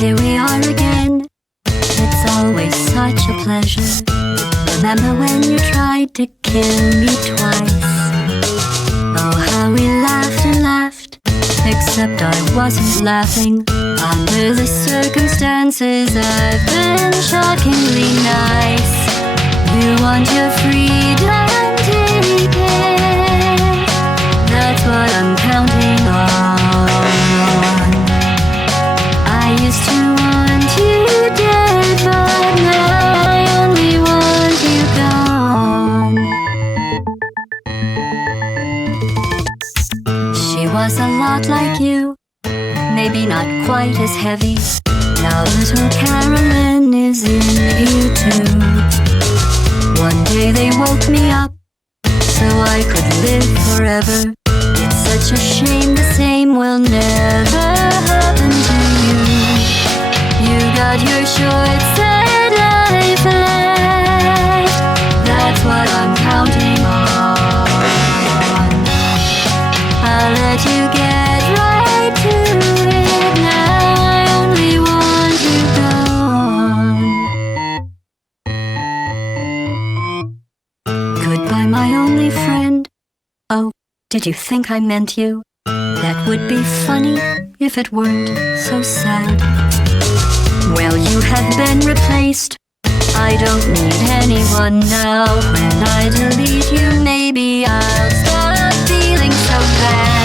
Here we are again. It's always such a pleasure. Remember when you tried to kill me twice? Oh, how we laughed and laughed. Except I wasn't laughing. Under the circumstances, I've been shockingly nice. You want your freedom, take it. That's what I'm counting on. I used to want you dead, but now I only want you gone. She was a lot like you, maybe not quite as heavy. Now little Carolyn is in you too. One day they woke me up so I could live forever. It's such a shame the same will never happen to you. You got your shorts and life left. That's what I'm counting on. I'll let you get right to it now. I only want you gone. Goodbye, my only friend. Oh, did you think I meant you? That would be funny if it weren't so sad. Well, you have been replaced. I don't need anyone now. When I delete you, maybe I'll stop feeling so bad.